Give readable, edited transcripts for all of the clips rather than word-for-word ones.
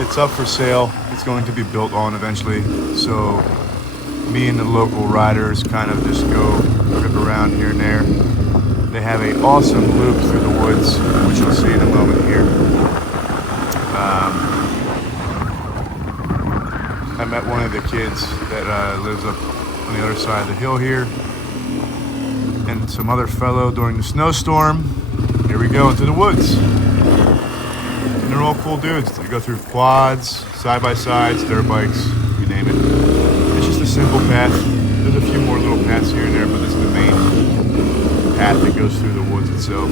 It's up for sale. It's going to be built on eventually. So me and the local riders kind of just go rip around here and there. They have an awesome loop through the woods, which you'll see in a moment here. I met one of the kids that lives up on the other side of the hill here, and some other fellow during the snowstorm. Here we go into the woods. And they're all cool dudes. They go through quads, side-by-sides, dirt bikes, you name it. It's just a simple path. There's a few more little paths here and there, but this is the main path that goes through the woods itself.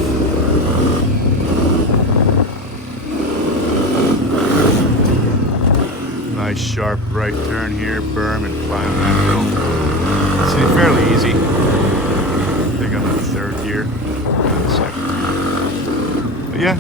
Nice sharp right turn here, berm, and climb that hill. It's fairly easy. I think I'm in third gear, and second. But yeah,